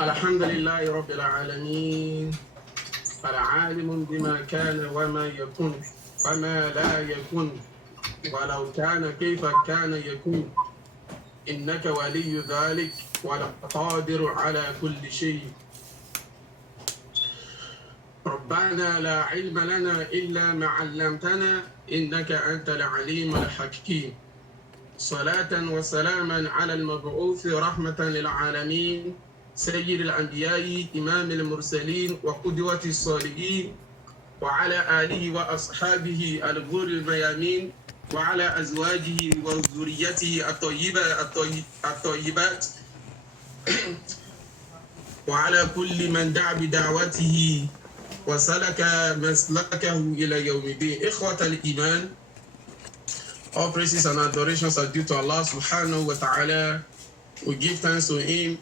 الحمد لله رب العالمين العالم بما كان وما يكون وما لا يكون ولو كان كيف كان يكون إنك ولي ذلك والقادر على كل شيء. ربنا لا علم لنا إلا ما علمتنا إنك أنت العليم الحكيم. صلاة وسلاما على المبعوث رحمة للعالمين سيد الأنبياء إمام المرسلين وقدوة الصالحين وعلى آله وأصحابه الغر الميامين وعلى أزواجه وذريته الطيبات وعلى كل من دعا بدعوته وسلك مسلكه إلى يوم الدين. إخوة الإيمان, all praises and adorations are due to Allah subhanahu wa ta'ala. We give thanks to Him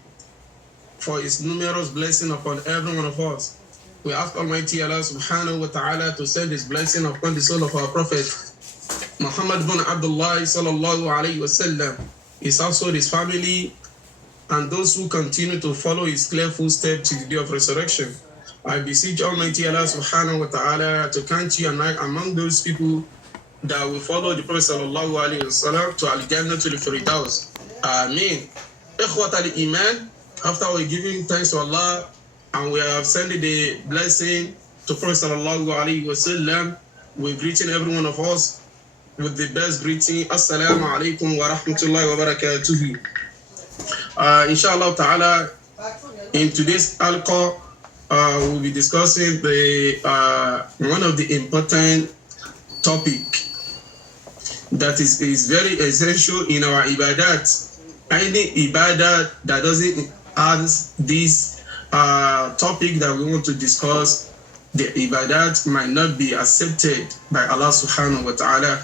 for His numerous blessings upon every one of us. We ask Almighty Allah subhanahu wa ta'ala to send His blessing upon the soul of our Prophet Muhammad bin Abdullah sallallahu alayhi wa sallam, his household, his family, and those who continue to follow his clear footsteps to the day of resurrection. I beseech Almighty Allah subhanahu wa ta'ala to count you and I among those people that will follow the Prophet sallallahu alayhi wa sallam to Al-Jannah to the Firdaus. Ameen. Ikhwat al-Iman, after we giving thanks to Allah and we have sent the blessing to Prophet sallallahu alayhi wa sallam, we're greeting every one of us with the best greeting. Assalamu alaikum wa rahmatullahi wa barakatuhu. Inshallah ta'ala, in today's alqa, we'll be discussing the one of the important topic that is very essential in our ibadat. Any ibadat that doesn't have this topic that we want to discuss, the ibadat might not be accepted by Allah subhanahu wa ta'ala.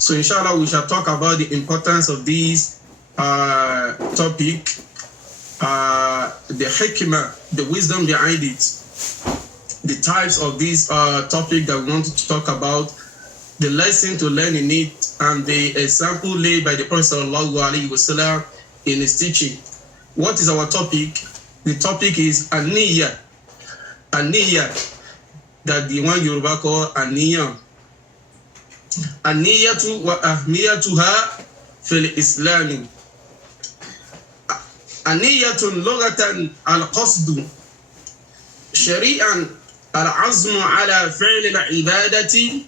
So inshallah we shall talk about the importance of this topic, the hikmah, the wisdom behind it, the types of this topic that we want to talk about, the lesson to learn in it, and the example laid by the Prophet sallallahu alaihi wasallam in his teaching. What is our topic? The topic is An-Niyya. An-Niyya, that the one Yoruba call An-Niyya. An-Niyyatu wa ahmiyatuha fil Islami. An-Niyyatun lughatan al-qasdu. Shari'an al-azmu ala fi'l al-ibadati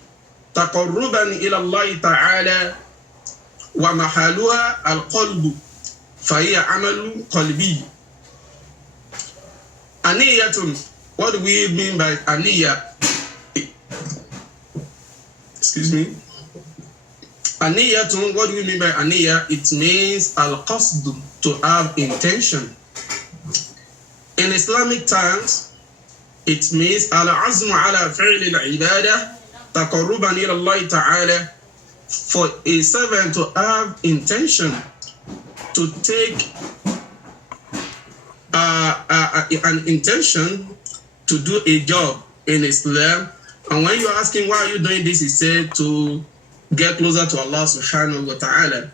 taqarruban ila Allah ta'ala wa mahaluha al-qalbu. Fahiya amalu qalbi. An-Niyyatun, what do we mean by An-Niyya? Excuse me. An-Niyyatun, what do we mean by An-Niyya? It means al-qasdu, to have intention. In Islamic terms, it means al-azmu ala fi'l al-ibadah taqarruban ila Allah ta'ala, for a servant to have intention to take an intention to do a job in Islam. And when you're asking why are you doing this, he said to get closer to Allah subhanahu wa ta'ala.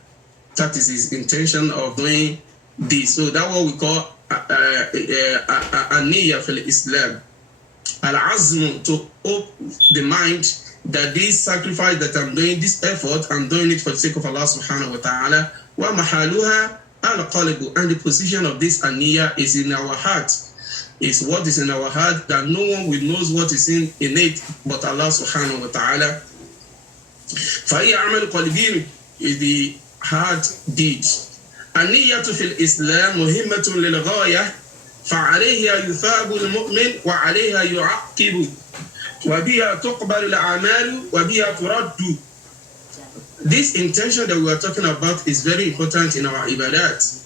That is his intention of doing this. So that's what we call an-niyya fil Islam. Al-azm, to open the mind that this sacrifice that I'm doing, this effort, I'm doing it for the sake of Allah subhanahu wa ta'ala. Wa mahaluha al-qalbu, and the position of this an-niyya is in our heart. Is what is in our heart, that no one will knows what is in it but Allah subhanahu wa ta'ala. فَهِيَ عَمَلُ قَلْبِينِ is the heart deed. النية في الإسلام مهمة للغاية فعليها يثاب المؤمن وعليها يعقب وبها تقبل الأعمال وبها ترد. This intention that we are talking about is very important in our ibadat.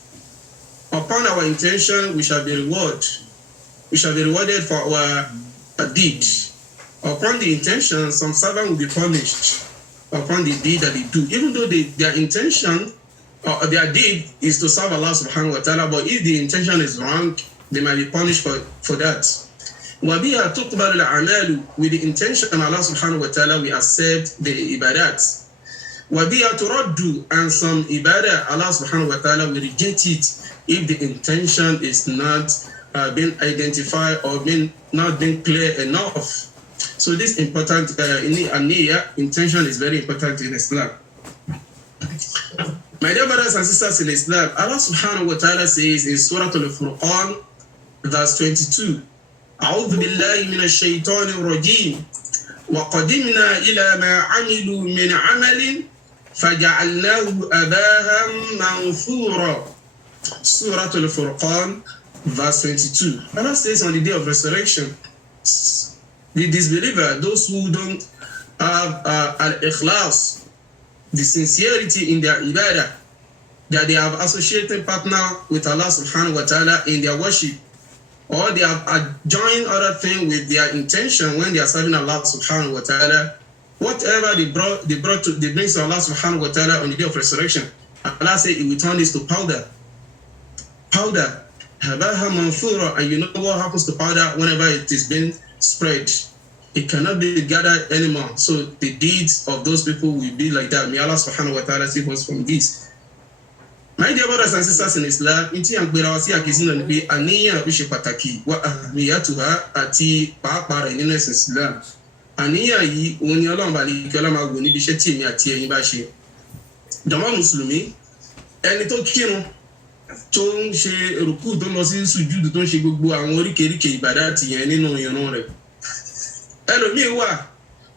Upon our intention, we shall be rewarded. We shall be rewarded for our deed. Upon the intention, some servant will be punished upon the deed that they do, even though their intention or their deed is to serve Allah subhanahu wa ta'ala, but if the intention is wrong, they might be punished for that. وَبِهَا تُقْبَلُ الْأَعْمَالُ, with the intention Allah subhanahu wa ta'ala will accept the ibadat. وَبِهَا تُرَدُّ, and some ibadah Allah subhanahu wa ta'ala will reject it if the intention is not being identified or not being clear enough. So this important intention is very important in Islam. My dear brothers and sisters in Islam, Allah subhanahu wa ta'ala says in Surah Al-Furqan, verse 22, أعوذ بالله من الشيطان الرجيم وقدمنا إلى ما عملوا من عمل فجعلناه أباها منثورا. Surah Al-Furqan, verse 22. Allah says on the day of resurrection, the disbeliever, those who don't have al-ikhlas, the sincerity in their ibadah, that they have associated partner with Allah subhanahu wa ta'ala in their worship, or they have joined other things with their intention when they are serving Allah subhanahu wa ta'ala, whatever they bring to Allah subhanahu wa ta'ala on the day of resurrection, Allah says He will turn this to powder. Powder. Habaha manthura, and you know what happens to powder whenever it is being spread. It cannot be gathered anymore. So the deeds of those people will be like that. May Allah subhanahu wa ta'ala save us from this. My dear brothers and sisters in Islam, inti yang gbera wa sí àkíyèsí náà ni pé àníyàn ó ṣe pàtàkì wa ahmiyatuha àti pàápàá rẹ̀ nínú ẹ̀sìn Islam. Àníyàn yìí òun ni Ọlọ́run bá lè kí ọlá máa wò níbi iṣẹ́ tí èmi àti ẹ̀yin bá ṣe. Jàmá mùsùlùmí, ẹni tó kírun, tó ń ṣe rùkú, tó ń lọ sí sùjúdù, tó ń ṣe gbogbo àwọn oríkèéríkèé ìbádàtì yẹn nínú ìrun rẹ̀. Ẹlòmíì wà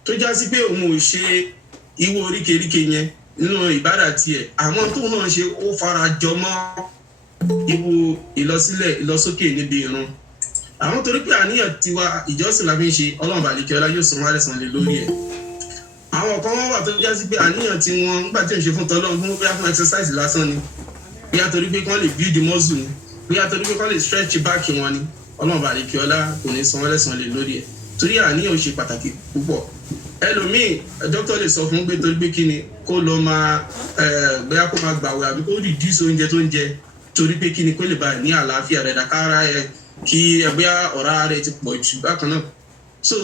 tó já sí pé òun ò ṣe ìwọ oríkèéríkèé yẹn nínú ìbádàtì ẹ̀, àwọn tó náà ṣe ó fara jọ mọ́ ìwọ ìlọsílẹ̀ ìlọsókè níbi ìrun. Àwọn torí pé àníyàn tiwa ìjọsìn la fi ń ṣe, Ọlọ́run bá lè kí ọlá yóò san wá lẹ́san lé lórí ẹ̀. Àwọn kan wọ́n wà tó já sí pé àníyàn tí wọ́n nígbà tí ò ń ṣe fún tọ́lọ́run fún bóyá fún exercise lásán ni, bóyá torí pé kán lè build muscle ni, bóyá torí pé kán lè stretch back wọn ni, Ọlọ́run bá lè kí ọlá kò ní san wá lẹ́san lé lórí ẹ̀. Torí àníyàn ó ṣe pàtàkì púpọ̀. Ẹlòmíì dókítà lè sọ fún pé torí pé kí ni kó lọ máa bóyá kó máa gbàwẹ̀ àbí kó reduce oúnjẹ tó ń jẹ torí pé kí ni kó lè bá ní àlàáfíà rẹ̀ dákára ẹ̀ kí ẹgbẹ́ ọ̀rá rẹ̀ ti pọ̀ jù bákan náà. So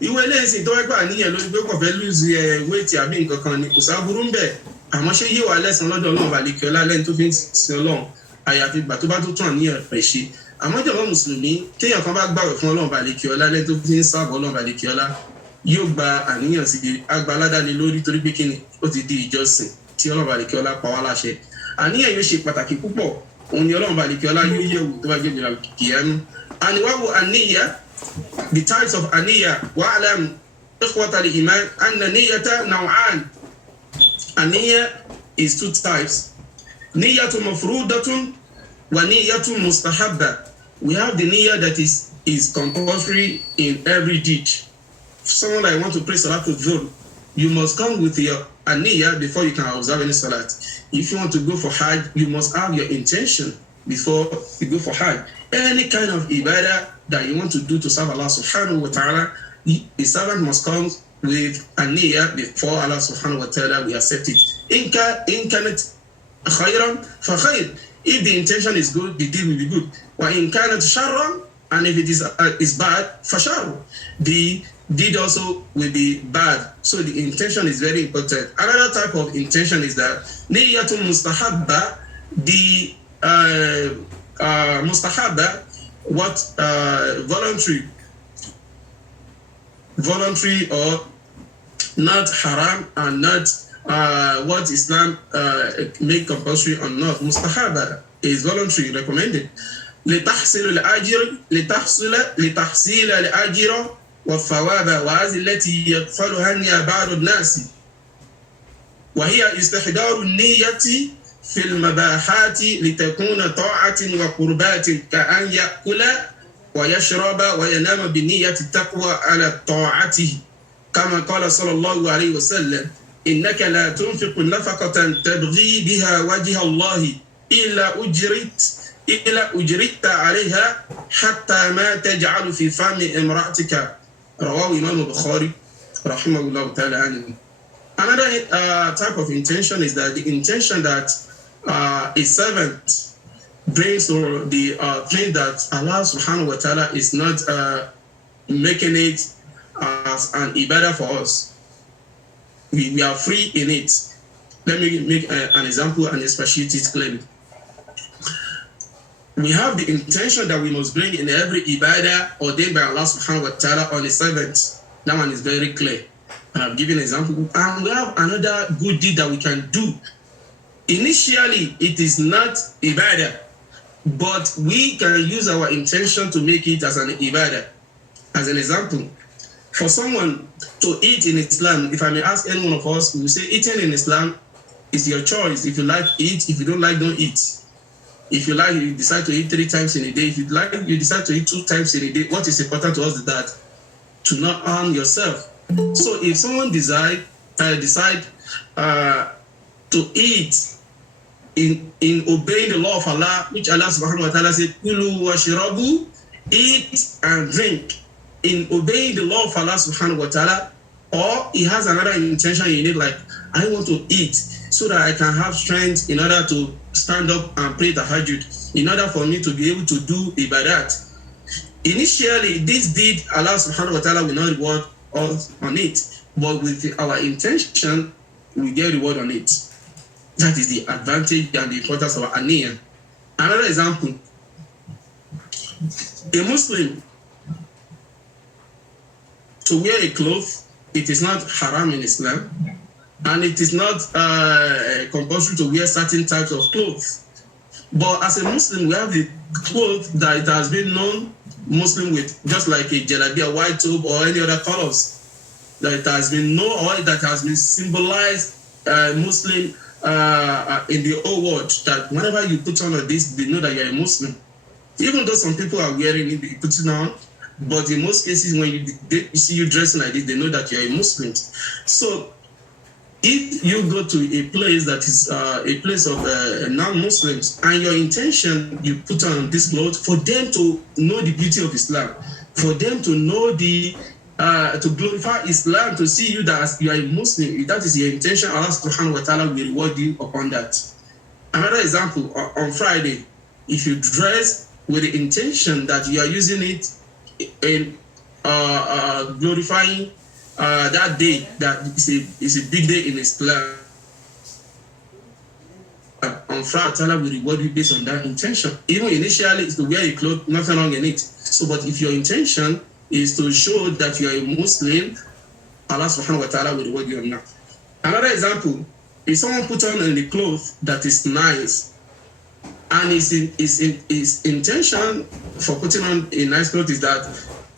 ìwé eléyìí tó wáyé àníyàn lórí pé kò fẹ́ lose weight àbí nǹkan kan ni kò sáburú ń bẹ̀, àmọ́ ṣé yé wa lẹ́san lọ́dọ̀ Ọlọ́run balẹ̀kẹ́ ọlá lẹ́ni tó fi ń sin Ọlọ́run àyàfi ìgbà tó bá tó tún àníyàn rẹ̀ ṣe. Àmọ́ jọ̀wọ́ mùsùlùmí téèyàn kan bá gbàwẹ̀ fún Ọlọ́run balẹ̀kẹ́ ọlá lẹ́ni tó fi ń sáàbọ̀ Ọlọ́run balẹ̀kẹ́ ọlá yóò gba àníyàn sí agbaládàáni lórí torí pé kí ni ó ti di ìjọsìn tí Ọlọ́run balẹ̀kẹ́ ọlá pa wá láṣẹ. Àníyàn yóò ṣe pàtàkì púpọ̀, òun ni Ọlọ́run balẹ̀kẹ́ ọlá yóò yẹ̀wò tó bá gbé ìgbéra kìíyàmú. Anwaa'u an-niyya, the types of an-niyya, wa'lam ikhwata al-iman anna niyyata naw'an. An-niyya is two types. Niyyatun mafrudatun wa niyyatun mustahabba. We have the niyya that is compulsory in every deed. Someone like want to pray Salatul Dhuhr, you must come with your an-niyya before you can observe any salat. If you want to go for Hajj, you must have your intention before you go for Hajj. Any kind of ibadah that you want to do to serve Allah subhanahu wa ta'ala, the servant must come with an-niyya before Allah subhanahu wa ta'ala will accept it. In kanat khayran fa khayr. If the intention is good, the deed will be good. Wa in kanat sharran, and if it is bad, fa sharr. The deed also will be bad. So the intention is very important. Another type of intention is that niyyatun mustahabba, the mustahabba, what voluntary or not haram and not what Islam make compulsory or not. Mustahabba is voluntary, recommended. لتحصيل الأجر والثواب، وهذه التي يغفلها بعض الناس، وهي استحضار النية في المباحات لتكون طاعة وقربات، كأن يأكل ويشرب وينام بنية التقوى على طاعته، كما قال صلى الله عليه وسلم: إنك لا تنفق نفقة تبغي بها وجه الله إلا أجرت عليها حتى ما تجعل في فم امرأتك. رواه Imam Bukhari rahimahullah ta'ala. Another type of intention is that the intention that a servant brings to the thing that Allah subhanahu wa ta'ala is not making it as an ibadah for us. We are free in it. Let me make an example and expatiate it clearly. We have the intention that we must bring in every ibadah ordained by Allah subhanahu wa ta'ala on His servants. That one is very clear. I've given an example. And we have another good deed that we can do. Initially, it is not ibadah, but we can use our intention to make it as an ibadah. As an example, for someone to eat in Islam, if I may ask any one of us, we say eating in Islam is your choice. If you like, eat. If you don't like, don't eat. If you like, you decide to eat 3 times in a day. If you like, you decide to eat 2 times in a day. What is important to us is that to not harm yourself. So if someone decide to eat in obeying the law of Allah, which Allah subhanahu wa ta'ala said, Kulu washrabu, eat and drink, in obeying the law of Allah subhanahu wa ta'ala, or he has another intention in it, like, I want to eat so that I can have strength in order to stand up and pray tahajjud, in order for me to be able to do ibadat. Initially, this deed, Allah subhanahu wa ta'ala will not reward us on it, but with our intention, we get reward on it. That is the advantage and the importance of aniyah. Another example, a Muslim, to wear a cloth, it is not haram in Islam, and it is not compulsory to wear certain types of clothes. But as a Muslim, we have the clothes that it has been known Muslim with, just like a jalabia, white robe, or any other colors that it has been known, or that has been symbolized Muslim in the whole world, that whenever you put on this, they know that you're a Muslim. Even though some people are wearing it, they put it on, but in most cases, when you see you dressing like this, they know that you're a Muslim. So if you go to a place that is a place of non-Muslims, and your intention, you put on this clothes for them to know the beauty of Islam, for them to know to glorify Islam, to see you that you are a Muslim, if that is your intention, Allah subhanahu wa ta'ala will reward you upon that. Another example, on Friday, if you dress with the intention that you are using it in glorifying that day, that is a big day in Islam, on Friday, Allah will reward you based on that intention. Even initially, it's to wear a cloth, nothing wrong in it. So, but if your intention is to show that you are a Muslim, Allah subhanahu wa ta'ala will reward you on that. Another example, if someone put on a cloth that is nice, and his intention for putting on a nice cloth is that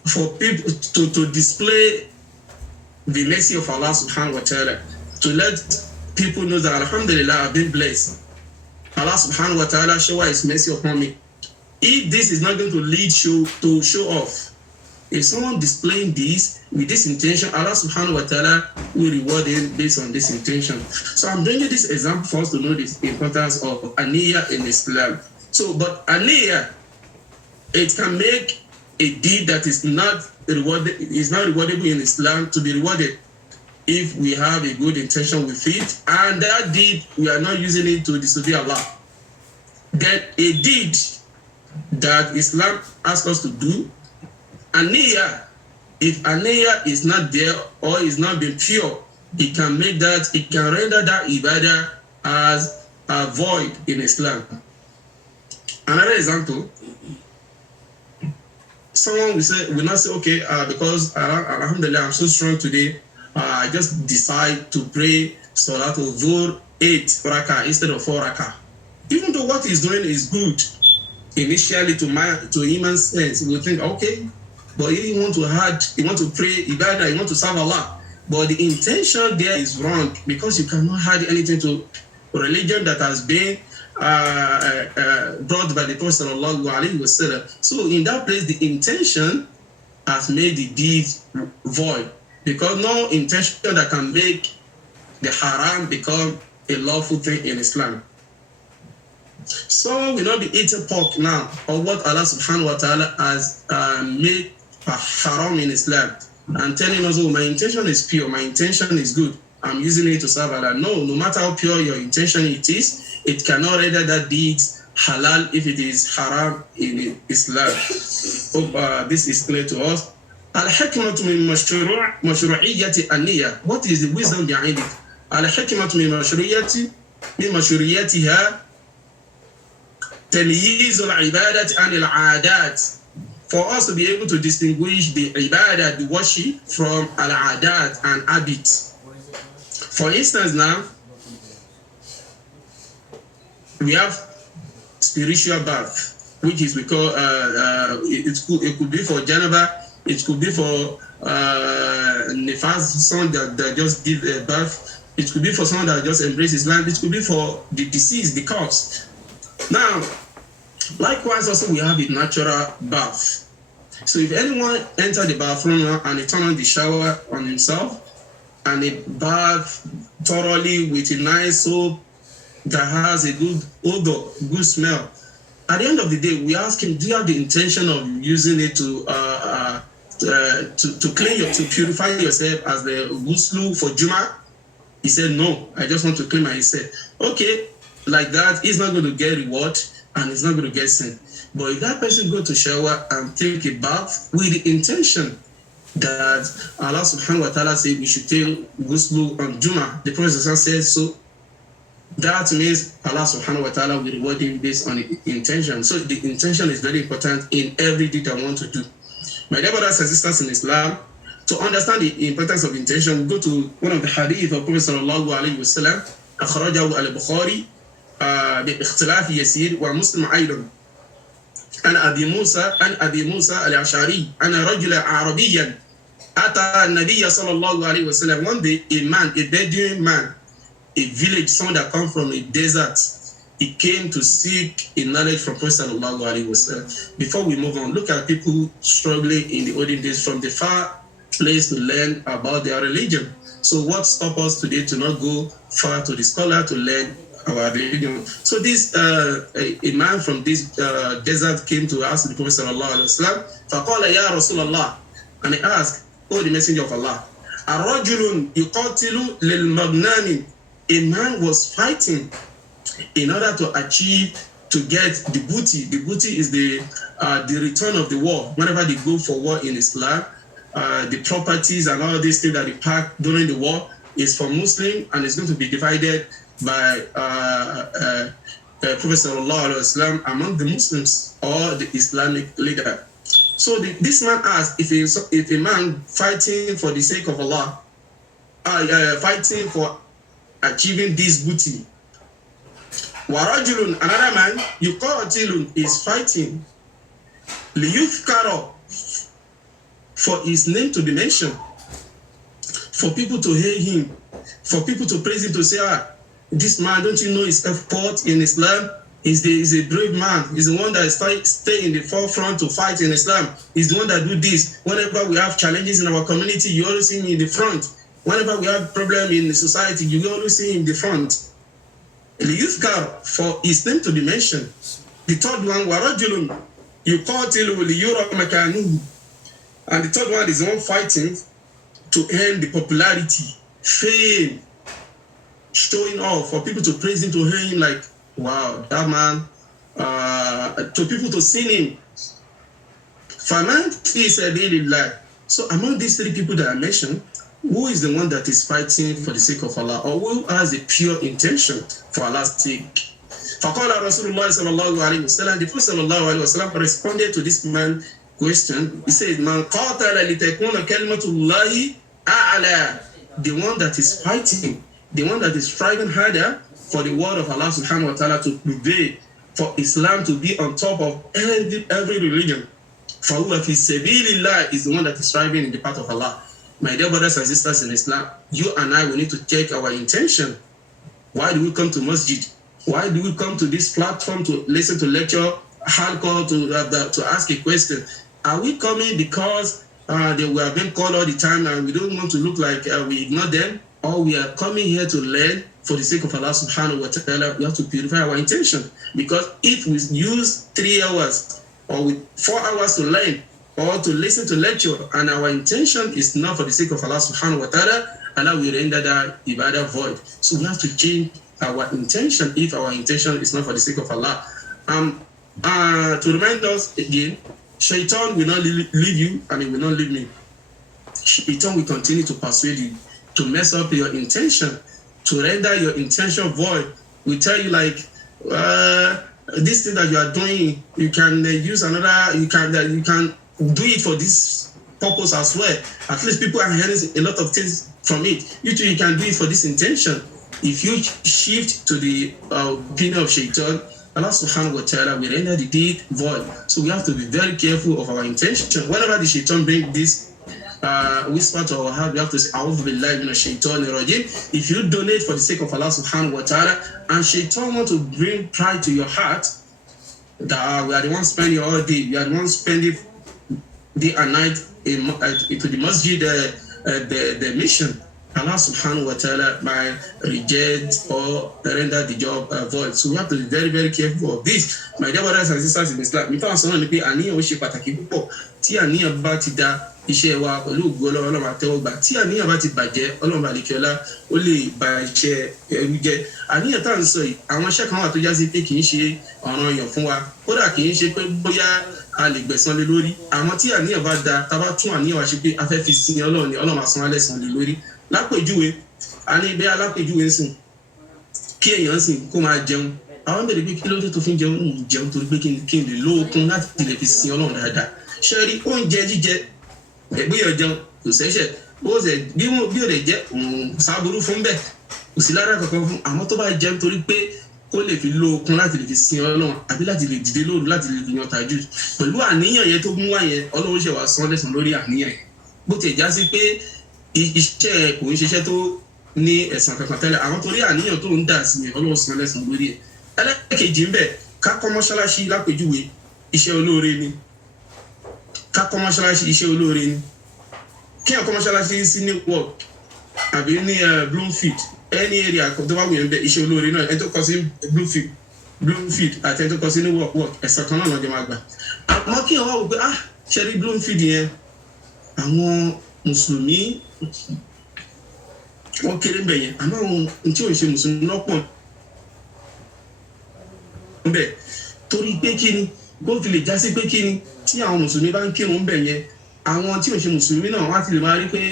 for people to display the mercy of Allah subhanahu wa ta'ala, to let people know that alhamdulillah, I've been blessed. Allah subhanahu wa ta'ala show his mercy upon me. If this is not going to lead you to show off, if someone displaying this with this intention, Allah subhanahu wa ta'ala will reward him based on this intention. So I'm bringing this example for us to know the importance of aniyah in Islam. So, but aniyah, it can make a deed that is not rewardable in Islam to be rewarded if we have a good intention with it, and that deed we are not using it to disobey Allah. Then a deed that Islam asks us to do, aniyah, if aniyah is not there or is not being pure, it can render that ibadah as a void in Islam. Another example, someone will not say, okay, because alhamdulillah, I'm so strong today, I just decide to pray Salatul Dhuhr 8 rakah instead of 4 rakah. Even though what he's doing is good, initially to human sense, he will think, okay, but he want to pray ibadah, he want to serve Allah. But the intention there is wrong, because you cannot add anything to religion that has been brought by the Prophet sallallahu alaihi wasallam. So in that place, the intention has made the deed void, because no intention that can make the haram become a lawful thing in Islam. So will not be eating pork now, or what Allah subhanahu wa ta'ala has made haram in Islam, and telling us, oh, my intention is pure, my intention is good, I'm using it to serve Allah. No matter how pure your intention it is, it cannot render that deed halal if it is haram in Islam. Hope this is clear to us. الحكمة من مشروعية النية. What is the wisdom behind it? الحكمة من مشروعيتها تمييز العبادة عن العادات. For us to be able to distinguish the ibadah, the worship, from al-adat and habits. For instance, now we have spiritual bath, which is we call it could be for janaba, it could be for nifas, someone that just give a bath, it could be for someone that just embrace Islam, it could be for the deceased, the corpse. Now, likewise, also we have a natural bath. So if anyone enter the bathroom and he turn on the shower on himself and he bath thoroughly with a nice soap that has a good odor, good smell, at the end of the day, we ask him, do you have the intention of using it to clean to purify yourself as the ghusl for Juma? He said, no, I just want to clean myself. Okay, like that, he's not going to get reward and he's not going to get sin. But if that person go to shower and take a bath with the intention that Allah subhanahu wa ta'ala said we should take ghusl on Juma, the Prophet says so, that means Allah subhanahu wa ta'ala will reward him based on the intention. So the intention is very important in every deed I want to do. My dear brothers and sisters in Islam, to understand the importance of intention, we go to one of the hadith of Prophet sallallahu alayhi wa sallam, أخرجه البخاري باختلاف يسير ومسلم أيضا. عن أبي موسى الأشعري أن رجلا عربيا أتى النبي صلى الله عليه وسلم. One day, a Bedouin man, a village, someone that come from a desert, he came to seek a knowledge from Prophet sallallahu alaihi wasallam. Before we move on, look at people struggling in the olden days from the far place to learn about their religion. So what stops us today to not go far to the scholar to learn our religion? So this a man from this desert came to ask the Prophet sallallahu alaihi wasallam. فقال يا رسول الله, and he asked, oh the messenger of Allah, الرجل يقاتل للمغنم. A man was fighting in order to achieve, to get the booty. The booty is the return of the war. Whenever they go for war in Islam, the properties and all these things that they pack during the war is for Muslim, and it's going to be divided by Prophet sallallahu alaihi wasallam among the Muslims or the Islamic leader. So this man asked, if a man fighting for the sake of Allah, fighting for achieving this booty, warajulun, another man, yuqatilun, is fighting liyufkara, for his name to be mentioned, for people to hear him, for people to praise him, to say, this man, don't you know his effort in Islam? He's a brave man. He's the one that stay in the forefront to fight in Islam. He's the one that do this. Whenever we have challenges in our community, you always see him in the front. Whenever we have problem in the society, you always see him in the front. Liyufkar, for his name to be mentioned. The third one, warajulun yuqatilu liyura makanuhu. And the third one is the one fighting to earn the popularity, fame, showing off, for people to praise him, to hear him like, wow, that man, to people to see him. Faman fi sabilillah. So among these three people that I mentioned, who is the one that is fighting for the sake of Allah, or who has a pure intention for Allah's sake? فقال رسول الله صلى الله عليه وسلم, the Prophet صلى الله عليه وسلم responded to this man's question. He said, "Man qatala litakuna kalimatullahi a'la." The one that is fighting, the one that is striving harder for the word of Allah subhanahu wa ta'ala to prevail, for Islam to be on top of every religion. فَهُوَ فِي سَبِيلِ اللَّهِ is the one that is striving in the path of Allah. My dear brothers and sisters in Islam, you and I, we need to check our intention. Why do we come to masjid? Why do we come to this platform to listen to lecture, halqa, to ask a question? Are we coming because they were being called all the time and we don't want to look like we ignore them? Or we are coming here to learn for the sake of Allah subhanahu wa ta'ala? We have to purify our intention. Because if we use 3 hours or 4 hours to learn or to listen to lecture, and our intention is not for the sake of Allah subhanahu wa ta'ala, Allah will render that ibadah void. So we have to change our intention if our intention is not for the sake of Allah. To remind us again, Shaitan will not leave you and he will not leave me. Shaitan will continue to persuade you, to mess up your intention, to render your intention void. We tell you like, this thing that you are doing, you can use another, you can do it for this purpose as well. At least people are hearing a lot of things from it. You too, you can do it for this intention. If you shift to the opinion of Shaitan, Allah subhanahu wa ta'ala will render the deed void. So we have to be very careful of our intention. Whenever the Shaitan brings this whisper to our heart, we have to say, A'udhu billahi minash shaitanir rajim. If you donate for the sake of Allah subhanahu wa ta'ala, and Shaitan want to bring pride to your heart, that we are the ones spending all day, we are the ones spending day and night into the masjid, the mission, Allah subhanahu wa ta'ala might reject or render the job void. So we have to be very, very careful of this. My dear brothers and sisters in Islam, mi fáwọn sọ́nà ni pé àníyàn ó ṣe pàtàkì púpọ̀. Tí àníyàn bá ti da iṣẹ́ wa pẹ̀lú ògo Ọlọ́run àtẹ́wọ́gbà. Tí àníyàn bá ti bàjẹ́, Ọlọ́run àlekèọlá ó lè ba iṣẹ́ ẹrú jẹ́. Àníyàn tá à ń sọ yìí, àwọn iṣẹ́ kan wà tó já sí pé kì í ṣe ọ̀ranyàn fún wa. Kódà kì í ṣe pé bóyá a lè gbẹ̀san lé lórí. Àmọ́ tí àníyàn bá da, tá bá tún àníyàn wa ṣe pé a fẹ́ fi sin Ọlọ́run ni Ọlọ́run á san wá lẹ́san lé lórí. Lápèjúwe, a ní bẹ́ẹ̀ alápèjúwe ń sìn kí èèyàn sìn kó máa jẹun. Àwọn bèrè pé kí ló dé tó fi ń jẹun torí pé kí n lè lóokun láti lè fi sin Ọlọ́run dáadáa. Ṣé rí oúnjẹ jíjẹ ẹgbẹ́yọ̀ jẹun kò ṣẹ̀ṣẹ̀ bí ó lè jẹ́ sábúrú fún bẹ́ẹ̀ kò sí lára kankan fún àmọ́ tó bá jẹun torí pé kó lè fi lóokun láti lè fi sin Ọlọ́run àbí láti lè dìde lóru láti lè fi yan tàjú pẹ̀lú àníyàn yẹn tó mú wá yẹn Ọlọ́run ṣe wá san lẹ́san lórí àníyàn yẹn bó ti já sí pé iṣẹ́ kò ń ṣiṣẹ́ tó ní ẹ̀san kankan tẹ́lẹ̀ àwọn torí àníyàn tó ń dà sí yẹn Ọlọ́run san lẹ́san lórí ẹ̀. Ẹlẹ́kejì ń bẹ ká kọ́ mọ́ṣáláṣí lápèjúwe iṣẹ́ olóore ni ká kọ́ mọ́ṣáláṣí iṣẹ́ olóore ni kí ẹ̀kọ́ mọ́ṣáláṣí sí ní work àbí ní Bloomfield any area tó bá wù yẹn bẹ iṣẹ́ olóore náà ẹni tó kọ sí Bloomfield àti ẹni tó kọ sí ní work ẹ̀san kan náà lọ́jọ́ máa gbà. Àmọ́ kí ẹ̀ wá wò pé ṣe rí Bloomfield yẹn àwọn mùsùlùmí wọ́n kéré ń bẹ̀ yẹn àmọ́ àwọn tí ò ń ṣe mùsùlùmí lọ́pọ̀ ń bẹ̀ torí pé kí ni bó fi lè já sí pé kí ni tí àwọn mùsùlùmí bá ń kírun ń bẹ̀ yẹn àwọn tí ò ń ṣe mùsùlùmí náà wọ́n á ti lè máa rí pé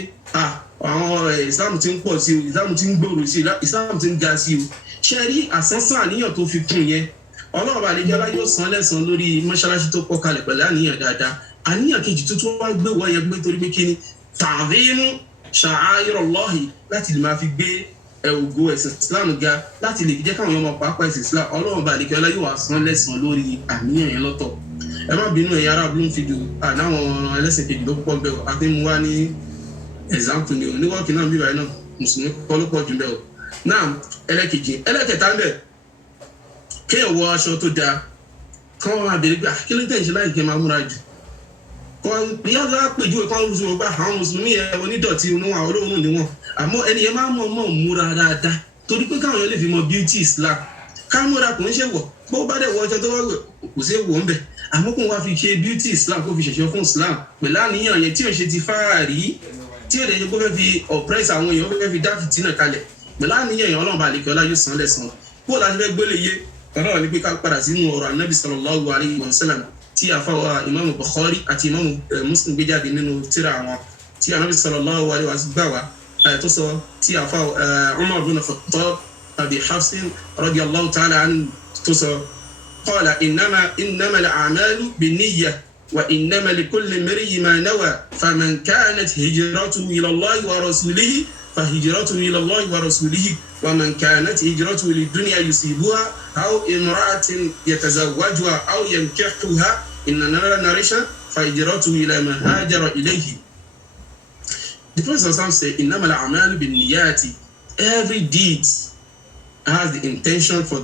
àwọn Islam ti ń pọ̀ sí o Islam ti ń gbòòrò sí o Islam ti ń ga sí o ṣe rí àsánsán àníyàn tó fi kún yẹn Ọlọ́run àlejòlá yóò san lẹ́san lórí mọ́ṣáláṣí tó pọ̀ kalẹ̀ pẹ̀lú àníyàn dáadáa. Àníyàn kejì tuntun wá gbé wọ́ yẹn gbé torí pé kí ni ta'zimu sha'airallahi láti lè máa fi gbé ògo ẹ̀sìn Islam ga láti lè jẹ́ káwọn ọmọ pàápàá ẹ̀sìn Islam Ọlọ́run bá àlekèọlá yóò wá san lẹ́san lórí àníyàn yẹn lọ́tọ̀. Ẹ má bínú ẹ̀yin ará Bloomfield àdáwọn ẹlẹ́sìn kejì ló pọ̀ bẹ́ẹ̀ àti mú wá ní example ni o ní wọ́ọ̀kì náà bíbáyìí náà mùsùlùmí kọ́ ló pọ̀ jù bẹ́ẹ̀ o. Náà ẹlẹ́kẹta ń bẹ̀ kéèyàn wọ aṣọ tó dáa kán wọn máa bèrè pé kí ló tẹ̀ ń ṣe láì kẹ́ máa múra jù yálà pèjúwe kan lóṣù wọn bá àwọn mùsùlùmí yẹn onídọ̀tí inú àwọn olóhùn ni wọn àmọ́ ẹni yẹn máa mọ̀ múra dáadáa torí pé káwọn yẹn lè fi mọ beauty Islam ká múra kò ń ṣe wọ̀ bó bá dẹ̀ wọ ọjọ́ tó wá wẹ̀ kò sí wọ̀ ń bẹ̀ àmọ́ kó wá fi ṣe beauty Islam kó fi ṣẹ̀ṣọ́ fún Islam pẹ̀lú àníyàn yẹn tí ò ń ṣe ti fáàrí tí ò dẹ̀ ṣe kó fẹ́ fi oppress àwọn èèyàn ó fẹ́ fi dá fìtínà kalẹ̀ pẹ̀lú àníyàn yẹn Ọlọ́run bá àlekèọlá yóò san lẹ́san kó láti fẹ́ gbélé yé Ọlọ́run ní pé ká padà sínú ọ̀rọ̀ Ànábì sallallahu alaihi wasallam tí àfáwà Imam Bukhari àti Imam Muslim gbé jáde nínú tírà wọn tí Ànábì sallallahu alaihi wasallam gbà wá tó sọ tí àfáwà Umar bin Khattab Abi Hafsin radiyallahu ta'ala anhu tó sọ qala innama al-a'malu bin-niyyah wa innama likulli imri'in ma nawa faman kanat hijratuhu ila Allahi wa rasulihi فهجرته إلى الله ورسوله ومن كانت هجرته للدنيا يصيبها أو امرأة يتزوجها أو ينكحها إن narration فهجرته إلى ما هاجر إليه. The Prophet said إنما الأعمال بالنيات. Every deed has the intention for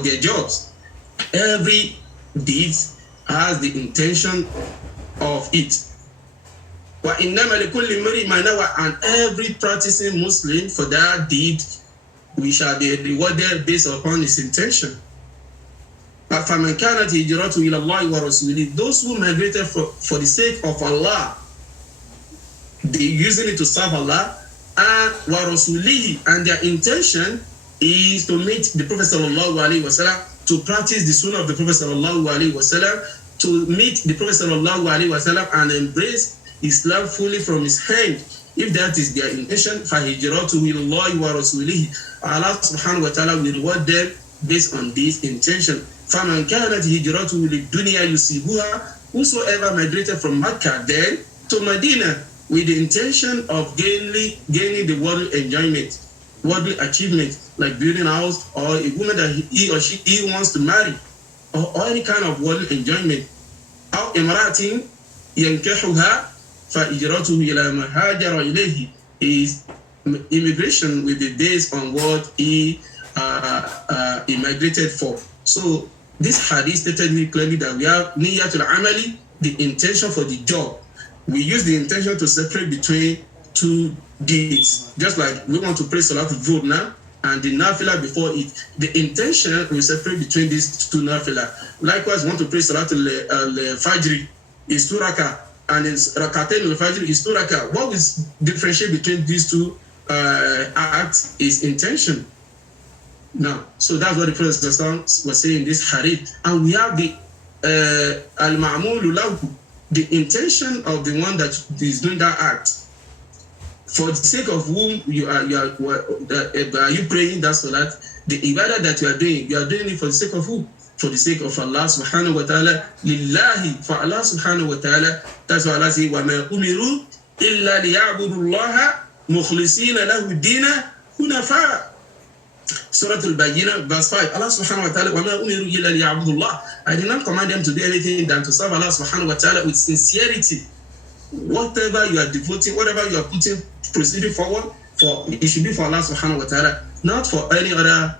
their jobs. Every deed has the intention of it. وَإِنَّمَا لِكُلِّ امْرِئٍ مَا نَوَى. And every practicing Muslim for that deed, we shall be rewarded based upon his intention. فَمَنْ كَانَتْ هِجْرَتُهُ إِلَى اللَّهِ وَرَسُولِهِ. Those who migrated for the sake of Allah, they using it to serve Allah, and وَرَسُولِهِ, and their intention is to meet the Prophet sallallahu alaihi wasallam, to practice the sunnah of the Prophet sallallahu alaihi wasallam. to meet the Prophet sallallahu alaihi wasallam and embrace Islam fully from his hand. If that is their intention, فَهِجْرَتُهُ إِلَى اللَّهِ وَرَسُولِهِ, Allah subhanahu wa ta'ala will reward them based on this intention. فَمَنْ كَانَتْ هِجْرَتُهُ لِلدُّنْيَا يُصِيبُهَا, whosoever migrated from Makkah then to Medina with the intention of gaining the worldly enjoyment, worldly achievement, like building a house, or a woman that he or she wants to marry, or any kind of worldly enjoyment, أو امرأة ينكحها فَإِجْرَتُهُ إِلَى مَا هَاجَرَ إِلَيْهِ, is immigration will be based on what he migrated for. So this hadith stated clearly that we have niyatul amali, the intention for the job. We use the intention to separate between two deeds. Just like we want to pray Salatul Dhuhr now and the nafila before it, the intention will separate between these two nafila. Likewise, we want to pray Salatul Fajr is 2 rakah, and Rakatain al-Fajr is 2 rakah. What is differentiate between these two acts is intention. Now, so that's what the Prophet was saying in this hadith. And we have the al-ma'mulu lahu, the intention of the one that is doing that act. For the sake of whom are you praying that salat, the ibadah that you are doing it for the sake of who? For the sake of Allah subhanahu wa ta'ala, lillahi, for Allah subhanahu wa ta'ala. That's why Allah says, وَمَا أُمِرُوا إِلَّا لِيَعْبُدُوا اللَّهَ مُخْلِصِينَ لَهُ الدِّينَ حُنَفَاءَ. Surah Al-Bayyinah, verse 5. Allah subhanahu wa ta'ala, وَمَا أُمِرُوا إِلَّا لِيَعْبُدُوا اللَّهَ. I did not command them to do anything than to serve Allah subhanahu wa ta'ala with sincerity. Whatever you are devoting, whatever you are proceeding forward for, it should be for Allah subhanahu wa ta'ala, not for any other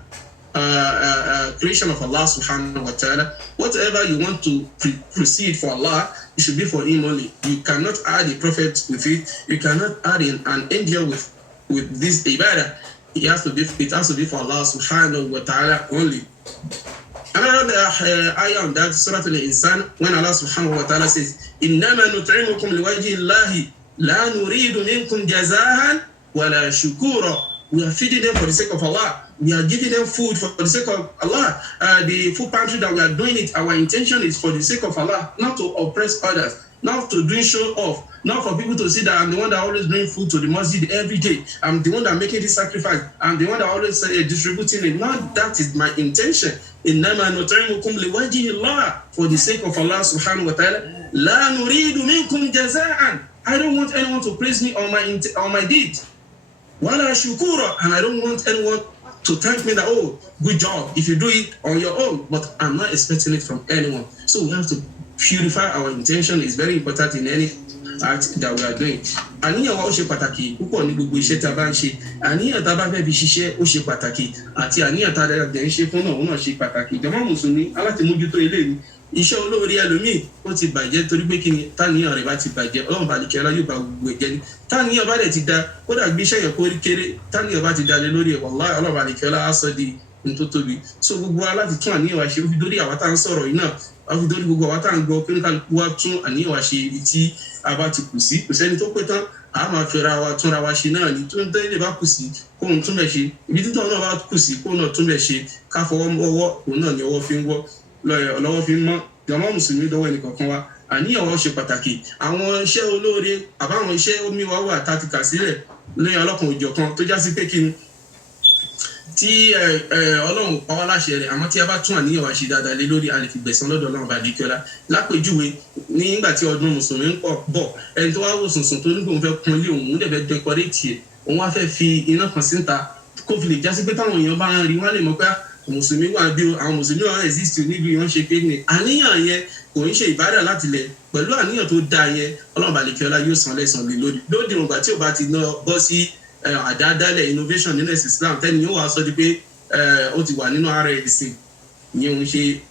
creation of Allah subhanahu wa ta'ala. Whatever you want to proceed for Allah, it should be for him only. You cannot add a prophet with it. You cannot add in an angel with this ibadah. It has to be for Allah subhanahu wa ta'ala only. Another ayah on that, Surah Al-Insan, when Allah subhanahu wa ta'ala says, إِنَّمَا نُطْعِمُكُمْ لِوَجْهِ اللَّهِ لَا نُرِيدُ مِنْكُمْ جَزَاءً وَلَا شُكُورًا. We are feeding them for the sake of Allah. We are giving them food for the sake of Allah. The food pantry that we are doing it, our intention is for the sake of Allah, not to oppress others, not to do show off, not for people to see that I'm the one that always bring food to the masjid every day. I'm the one that making this sacrifice. I'm the one that always distributing it. Not that is my intention. إِنَّمَا نُطْعِمُكُمْ لِوَجْهِ اللَّهِ, for the sake of Allah subhanahu wa ta'ala. لَا نُرِيدُ مِنْكُمْ جَزَاءً. I don't want anyone to praise me on my deed. وَلَا شُكُورًا. And I don't want anyone to thank me that, oh, good job, if you do it on your own. But I'm not expecting it from anyone. So we have to purify our intention. Is very important in any act that we are doing. Àníyàn wa ó ṣe pàtàkì púpọ̀ ní gbogbo iṣẹ́ tá a bá ń ṣe. Àníyàn tá a bá fẹ́ fi ṣiṣẹ́ ó ṣe pàtàkì, àti àníyàn tá a dẹ̀ ń ṣe fún náà ó náà ṣe pàtàkì. Jàmá Mùsùlùmí aláti mójútó eléyìí. Iṣẹ́ olóore ẹlòmíì ó ti bàjẹ́ torí pé kí ni táníyàn rẹ̀ bá ti bàjẹ́, Ọlọ́run balùkẹ́ ọlá yóò bá gbogbo ẹ̀jẹ̀ ni. Táníyàn bá dẹ̀ ti da, kódà gbé iṣẹ́ yẹn kó rí kéré, táníyàn bá ti da lé lórí ẹ̀, wàláhì Ọlọ́run balùkẹ́ ọlá á sọ di ní tó tóbi. So gbogbo wa láti tún àníyàn wa ṣe, ó fi dórí àwa tá à ń sọ̀rọ̀ yìí náà, ó fi dórí gbogbo àwa tá à ń gbọ́ pé kálukú wa tún àníyàn wa ṣe ibi tí a bá ti kù sí. Kò sẹ́ni tó pé tán, a máa fẹ́ra wa túnra wa ṣe náà ni. Tó ń tẹ́lẹ̀ bá kù sí kóun tún bẹ̀ ṣe, ibi títọ́ náà bá kù sí kóun náà tún bẹ̀ ṣe. Ká fọwọ́ mọ́wọ́, òun náà ni ọwọ́ fi ń wọ́, lọ́wọ́ fi ń mọ́. Jàmá Mùsùlùmí dọ́wọ́ ẹnì kọ̀ọ̀kan wa, àníyàn wa ṣe pàtàkì. Àwọn iṣẹ́ olóore àbáwọn iṣẹ́ omi wa wà tá a ti kà sílẹ̀ lẹ́yìn ọlọ́kan òjọ̀kan tó já sí pé kí ni tí Ọlọ́run pa wá láṣẹ rẹ̀, àmọ́ tí a bá tún àníyàn wa ṣe dáadáa lé lórí, a lè fi gbẹ̀san lọ́dọ̀ Ọlọ́run bá dìkọ́lá. Lápèjúwe, nígbà tí ọdún Mùsùlùmí ń bọ̀, ẹni tó wá wò sùnsùn tó ní kó fẹ́ kun ilé òun dẹ̀ fẹ́ dẹkọrétì ẹ̀, òun wá fẹ́ fi iná kan síta kó fi lè já sí pé táwọn èèyàn bá ń rí wọ́n lè mọ̀ pé Mùsùlùmí wà bí àwọn Mùsùlùmí wà exist níbi wọ́n ṣe pé ní àníyàn yẹn kò ń ṣe ìbádà láti lẹ̀. Pẹ̀lú àníyàn tó dáa yẹn, Ọlọ́run bá dìkọ́lá yóò san lẹ́san lé lórí. Lóde ìrùngbà tí ò bá ti ná bọ́ sí àdáadáalẹ̀ innovation nínú ẹ̀sìn Islam, tẹ́ni yóò wá sọ di pé ó ti wà nínú ara ẹ̀sìn, ìyẹn òun ṣe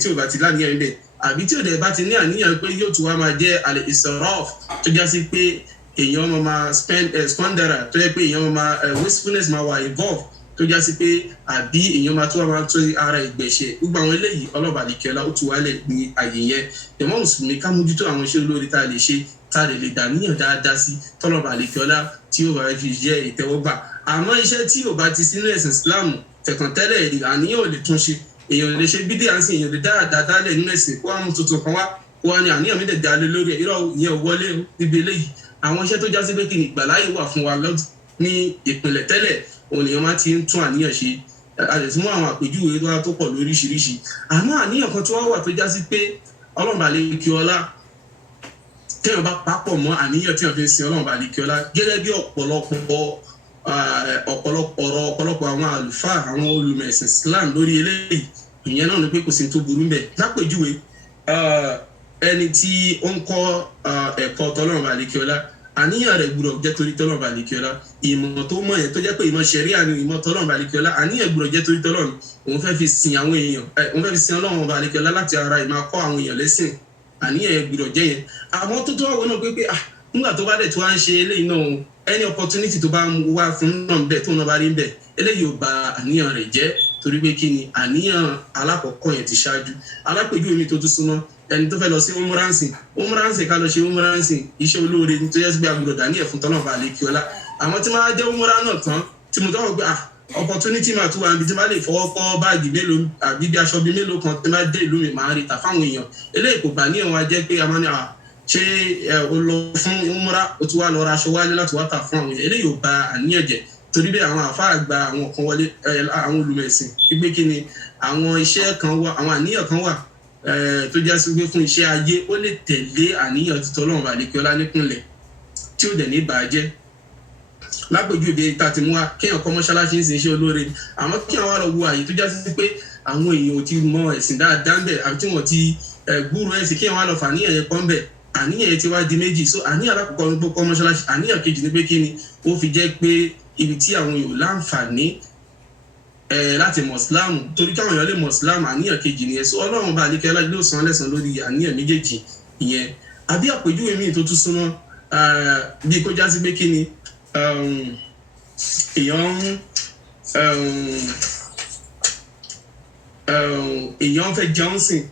tí ò bá ti láníyàn bẹ̀, àbí tí ò dẹ̀ bá ti ní àníyàn pé yóò tún wá máa jẹ́ al-israf, tó já sí pé èèyàn máa spendera, tó yẹ pé èèyàn máa wastefulness máa wà involve, tó já sí pé àbí èèyàn máa tún wá máa tó ara ìgbẹ̀ṣẹ̀. Gbogbo àwọn eléyìí Ọlọ́run bá dìkọ́lá ó tún wálẹ̀ ní àyè yẹn. Jàmá Mùsùlùmí ká mójútó àwọn iṣẹ́ olóore tá a lè ṣe, tá a lè dàníyàn dáadáa sí, tọ́lọ́run bá dìkọ́lá tí ó bá fi jẹ́ ìtẹ́wọ́gbà. Àmọ́ iṣẹ́ tí ò bá ti sínú ẹ̀sìn Islam tẹ̀kàntẹ́lẹ̀ àníyàn ò lè tún ṣe. èèyàn lè ṣe bídíà sí èèyàn lè dáadáa lẹ̀ nínú ẹ̀sìn kó àwọn tuntun kan wá kó wá ní àníyàn mi dẹ̀ dá lé lórí irọ́ ìyẹn ò wọlé níbi eléyìí àwọn iṣẹ́ tó já sí pé kí ni ìgbàláyè wà fún wa ní ìpìlẹ̀ tẹ́lẹ̀ òun èèyàn máa ti ń tún àníyàn ṣe àti mú àwọn àpèjúwe tó pọ̀ lóríṣiríṣi àmọ́ àníyàn kan tó wà tó já sí pé ọlọ́run àlékí ọlá téèyàn bá papọ̀ mọ́ àníyàn téèyàn fi ń sin ọlọ́run àlékí ọlá gẹ́gẹ́ bí ọ̀pọ̀lọpọ̀ àwọn àlùfáà àwọn olùmẹ̀sìn Islam lórí eléyìí ìyẹn náà ni pé kò sí tó burú mbẹ̀ lápèjúwe ẹni tí ó ń kọ́ ẹ̀kọ́ tọ́lọ́run àlékí ọlá àníyàn rẹ̀ gbúdọ̀ jẹ́ torí tọ́lọ́run àlékí ọlá ìmọ̀ tó mọ̀ yẹn tó jẹ́ pé ìmọ̀ ṣẹ̀ríà ni ìmọ̀ tọ́lọ́run àlékí ọlá àníyàn gbúdọ̀ jẹ́ torí tọ́lọ́run òun fẹ́ fi sin àwọn èèyàn òun fẹ́ fi sin ọlọ́run àlékí ọlá láti ara ìmọ̀ akọ́ àwọn èèyàn lẹ́sìn àníyàn yẹn gbúdọ̀ jẹ́ yẹn àwọn tó tó àwọn náà pé nígbà tó bá dẹ̀ tó wá ń ṣe eléyìí náà any opportunity tó bá wá fún náà ń bẹ̀ tó náà bá rí ń bẹ̀ eléyìí ò bà àníyàn rẹ̀ jẹ́ torí pé kí ni àníyàn alákọ̀ọ́kọ́ yẹn ti ṣáájú alápèjúwe mi tó tún súnmọ́ ẹni tó fẹ́ lọ sí umuransin ká lọ ṣe umuransin iṣẹ́ olóore tó yẹ sí agbọ̀dọ̀ daniel fún tọ́lọ̀ bá lè kí ọlá àwọn tí máa jẹ́ umura náà tán tí mo tọ́wọ́ pé opportunity máa tún wà níbi tí máa lè fọwọ́ kọ́ báàgì mélòó àbí bí aṣọ bíi mélòó kan tí máa dé ìlú mi máa rí ta fáwọn èèyàn eléyìí kò bá níyàn wá jẹ́ pé a máa ní ṣé o lọ fún umura o tún wá lọ ra aṣọ wálé láti wá tà fún àwọn èèyàn eléyìí ò bà àníyàn jẹ́ torí bẹ́ẹ̀ àwọn àfáà gba àwọn kan wọlé àwọn olùmẹ̀sìn wípé kí ni àwọn iṣẹ́ kan wà àwọn àníyàn kan wà tó já sí pé fún iṣẹ́ ayé ó lè tẹ̀lé àníyàn títọ́ Ọlọ́run àlékí ọlá nípìnlẹ̀ tí ó dẹ̀ ní bàjẹ́ lápèjúwe tá a ti mú wa kéèyàn kọ́ mọ́ṣáláṣí ń sin iṣẹ́ olóore àmọ́ kéèyàn wá lọ wo àyè tó já sí pé àwọn èèyàn ò ti mọ ẹ̀sìn dáadáa ń bẹ̀ àbí tí wọ́n ti gbúrò ẹ̀sìn kéèyàn wá lọ fà àníyàn yẹn kọ́ ń bẹ̀ àníyàn yẹn ti wá di méjì so àníyàn alákọ̀ọ́kọ́ ní kọ́ mọ́ṣáláṣí àníyàn kejì ní pé kí ni ó fi jẹ́ pé ibi tí àwọn èèyàn láǹfààní láti mọ̀sílámù torí káwọn èèyàn lè mọ̀sílámù àníyàn kejì nìyẹn so Ọlọ́run bá àlékẹ́ ló san lẹ́san lórí àníyàn méjèèjì ìyẹn àbí àpèjúwe míì tó tún súnmọ́ bí kó já sí pé kí ni èèyàn fẹ́ jẹun sìn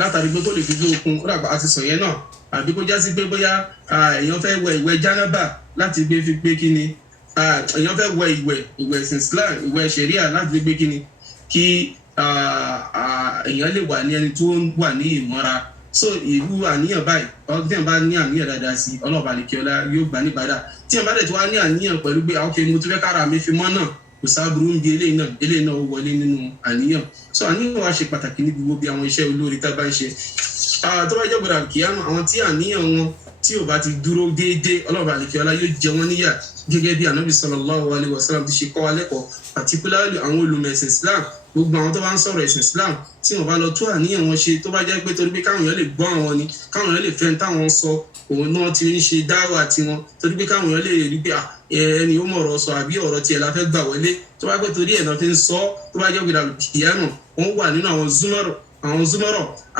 látàrí pé kó lè fi gbé okun ó dàgbà àti sàn yẹn náà àbí kó já sí pé bóyá èèyàn fẹ́ wẹ ìwẹ̀ jánábà láti gbé fi pé kí ni èèyàn fẹ́ wẹ ìwẹ̀ ẹ̀sìn Islam ìwẹ̀ ṣẹ̀ríà láti gbé kí ni kí èèyàn lè wà ní ẹni tó wà ní ìmọ́ra so ìlú àníyàn báyìí ọdún tí wọn bá ní àníyàn dáadáa sí ọlọ́ọ̀bà àlekí ọlá yóò gbà níbàdà tí wọn bá dẹ̀ tí wọn ní àníyàn pẹ̀lú pé ok mo tún fẹ́ kára mi fi mọ́ náà kò sábúrú ń bi eléyìí náà ó wọlé nínú àníyàn so àníyàn wa ṣe pàtàkì níbi gbogbo bí àwọn iṣẹ́ olóore tá a bá ń ṣe tó bá jẹ́ gbọdọ̀ kíámà àwọn tí àníyàn wọn tí ò bá ti dúró déédéé ọlọ́ọ̀bà àlekí ọlá yóò jẹ wọ́n níyà gẹ́gẹ́ bí anabi sallallahu alayhi wa sallam ti ṣe kọ́ wa lẹ́kọ̀ọ́ particularly àwọn olùmẹ̀sìn Islam gbogbo àwọn tó bá ń sọ̀rọ̀ ẹ̀sìn Islam tí wọ́n bá lọ tó àníyàn wọn ṣe tó bá jẹ́ pé torí pé káwọn èèyàn lè gbọ́ àwọn ni káwọn èèyàn lè fẹ́ táwọn sọ òun náà ti ń ṣe dáwà tiwọn torí pé káwọn èèyàn lè rí pé ẹni ó mọ̀rọ̀ sọ àbí ọ̀rọ̀ tiẹ̀ la fẹ́ gbà wọlé tó bá pẹ́ torí ẹ̀ náà fi ń sọ tó bá jẹ́ pé kìíyànà wọ́n wà nínú àwọn zúmọ́rọ̀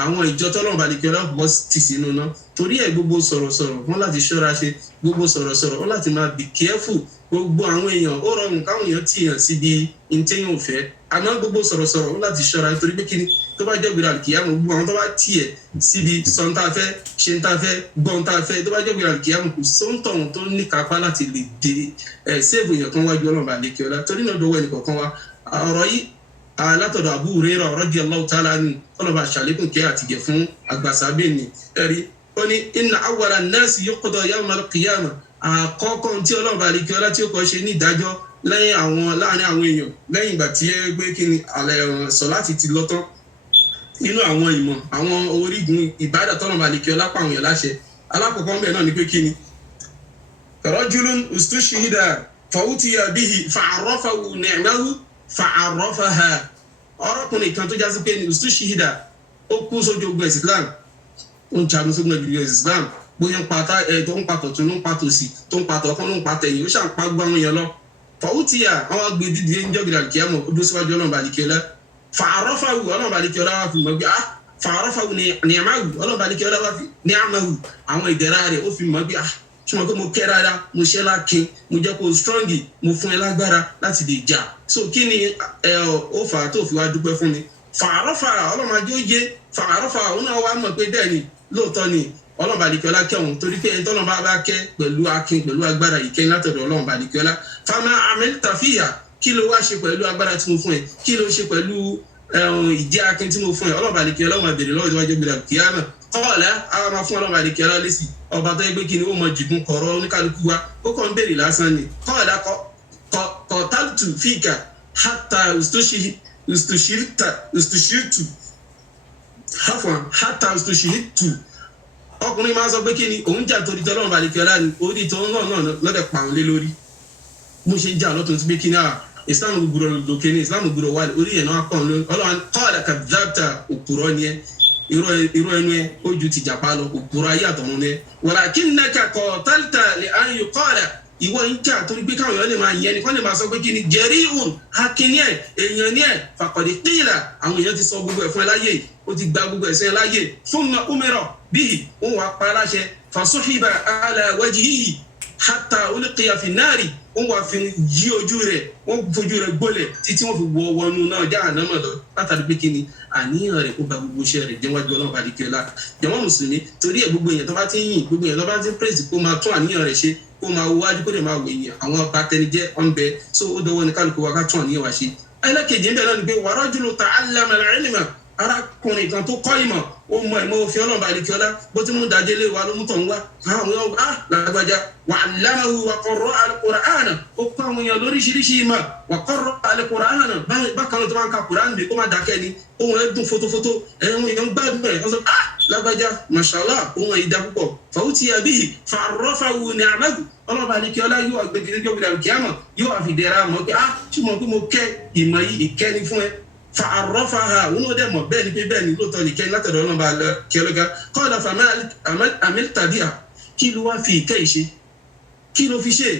àwọn ìjọ tọ́lọ́run balẹ̀kẹ́ ọlọ́pọ̀ ti sínú náà torí ẹ̀ gbogbo sọ̀rọ̀sọ̀rọ̀ wọ́n láti ṣọ́ra ṣe gbogbo sọ̀rọ̀sọ̀rọ̀ wọ́n láti máa be careful gbogbo àwọn èèyàn ó rọrùn káwọn èèyàn tìyàn síbi ìtẹ́yìn òfẹ́ àmọ́ gbogbo sọ̀rọ̀sọ̀rọ̀ wọ́n láti ṣọ́ra torí pé kíni tó bá jẹ́ gbèrà kìíyàmù gbogbo àwọn tó bá tiẹ̀ síbi sọ̀ntàfẹ́ ṣentàfẹ́ gbọ̀ntàfẹ́ tó bá jẹ́ gbèrà kìíyàmù kò sóńtọ̀hún tó ní kápá láti lè dé sèèbù èèyàn kan wájú Ọlọ́run balẹ̀kẹ́ ọlá torí náà dọwọ́ ẹnìkọ̀ọ̀kan wa ọ̀rọ̀ yìí látọ̀dọ̀ Abu Hurairah radiyallahu ta'ala anhu ọlọ́ba àṣàlékún kẹ́ àtìgẹ̀ fún àgbàsábẹ́ ni ẹ̀rí ó ní inna awwala an-nasi yuqda yawm al-qiyamah àkọ́kọ́ tí ọlọ́ba àlekẹ́ ọlá tí ó kọ́ ṣe ní ìdájọ́ láàrin àwọn èèyàn lẹ́yìn ìgbà tí ẹ gbé kí ni sọ̀láàtì ti lọ tán nínú àwọn ìmọ̀ àwọn orígun ìbádà tọ́lọ́ba àlekẹ́ ọlá pa àwọn èèyàn láṣẹ alákọ̀ọ́kọ́ ń bẹ̀ náà ni pé kí ni rajulun ustushhida fa'utiya bihi fa'arrafahu ni'mahu fa'arrafaha ọ̀rọ̀kùnrin kan tó jásí pé ní ustushhida ó kú sójú ogun Islam ó ń jagun sógun ogun Islam bóyá ń pata tó ń pa tọ̀tún ló ń pa tòsì tó ń pa tọ̀kan ló ń pa tẹ̀yìn ó ṣàn pa gbọ́ àwọn èèyàn lọ fa'utiya àwọn agbè dídì ń jọ́gìdà kíámọ̀ ó dúró síwájú Ọlọ́run balikiola fa'arrafahu Ọlọ́run balikiola wá fi mọ̀ pé fa'arrafahu ni'amahu Ọlọ́run balikiola wá fi ni'amahu àwọn ìdẹ̀ra rẹ̀ ó fi mọ̀ pé ṣùgbọ́n pé mo kẹ́ dáadáa mo ṣe lákin mo jẹ́ kó strongi mo fún ẹ lágbára láti lè jà so kí ni ó fà á tó fi wá dúpẹ́ fún mi fàárọ́fà ọlọ́mọdé ó yé fàárọ́fà òun náà wá mọ̀ pé bẹ́ẹ̀ ni lóòótọ́ ni Ọlọ́run balikiola kẹ́hùn torí pé ẹni tọ́lọ́run bá kẹ́ pẹ̀lú akin pẹ̀lú agbára ìkẹyìn látọ̀dọ̀ Ọlọ́run balikiola fama amẹ́lítà fìyà kí ló wá ṣe pẹ̀lú agbára tí mo fún ẹ kí ló ṣe pẹ̀lú ìjẹ́ akin tí mo fún ẹ ọlọ́ba àlekè ọlọ́run àbèrè lọ́wọ́ ìwájú gbèrè kíámà kọ́ọ̀lá àwọn máa fún ọlọ́ba àlekè ọlọ́run lẹ́sì ọba tó yẹ pé kí ni ó mọ jìgún kọ̀ọ̀rọ̀ oníkálukú wa ó kàn ń béèrè lásán ni kọ́ọ̀lá kọ̀tàlùtù fíìkà hátà ùstùṣìrìtù hátà ùstùṣìrìtù ọkùnrin máa ń sọ pé kí ni òun jà torí tọ́lọ́run àlekè ọlọ́run ni orí tó ń náà lọ́dẹ̀ pa òun lé lórí bó ṣe ń jà lọ́tún sí pé kí ni islam gbúdọ̀ lókè ní islam gbúdọ̀ wà orí yẹn náà kàn lórí ọlọ́run kọ́ọ̀dà kàdáàtà òpùrọ̀ ni ẹ irú ẹnu ẹ ó ju ti jàpá lọ òpùrọ̀ ayé àtọ̀run ni ẹ walakinnaka qatalta li an yuqala ìwọ ń jà torí pé káwọn èèyàn lè máa yẹn nìkan lè máa sọ pé kí ni jẹ̀ríhùn akíní ẹ̀ èèyàn ní ẹ̀ faqad qila àwọn èèyàn ti sọ gbogbo ẹ̀ fún ẹ láyè ó ti gba gbogbo ẹ̀sìn ẹ láyè thumma umira bihi òun wàá pa aláṣẹ fasuhiba ala wajhihi hatta ulqiya fi nari wọ́n wá fi yí ojú rẹ̀ wọ́n fojú rẹ̀ gbólẹ̀ títí wọ́n fi wọ wọnú náà jahannama lọ látàrí pé kí ni àníyàn rẹ̀ ó ba gbogbo iṣẹ́ rẹ̀ jẹ́wájú ọlọ́run àdìkẹ́lá jẹ́wọ́n mùsùlùmí torí ẹ̀ gbogbo èèyàn tó bá ti ń yìn gbogbo èèyàn tó bá ti ń praise kó máa tún àníyàn rẹ̀ ṣe kó máa wájú kó lè máa wò èèyàn àwọn abatẹnijẹ́ ọ̀nbẹ so ó dọwọ́ ní kálukú wa ká tún àníyàn wa ṣe ẹlẹ́kejì ń bẹ̀ náà ni pé wa rajulun ta'allama al-ilma arákùnrin kan tó kọ́ ìmọ̀ ó mọ ìmọ̀ òfin ọlọ́run àdìkẹ́lá bó ti mú dájé lé wa ló mú tọ̀ ń wá àwọn èèyàn lágbájá wa'allamahu wa qarra'a al-Qur'ana ó kọ́ àwọn èèyàn lóríṣiríṣi ìmọ̀ wa qarra'a al-Qur'ana bákan náà tó máa ń ka Qur'an bí ó máa dákẹ́ ni ohun ẹ̀ dùn fótófótó ẹ̀hún èèyàn gbádùn ẹ̀ ọ̀sán lágbájá mashallah ohun ẹ̀ dá púpọ̀ fa'utiya bihi fa'arrafahu ni'amahu ọlọ́run àdìkẹ́lá yóò àgbẹ̀gẹ̀dẹ̀ fa'arrafaha wọn dẹ̀ mọ̀ bẹ́ẹ̀ ni pé bẹ́ẹ̀ ni lóòótọ́ ní kẹ́ látọ̀dọ̀ ọlọ́run bá lọ kí ọlọ́gá qala fama amilta biha kí ló wá fi ìkẹ́ ìṣe kí ló fi ṣe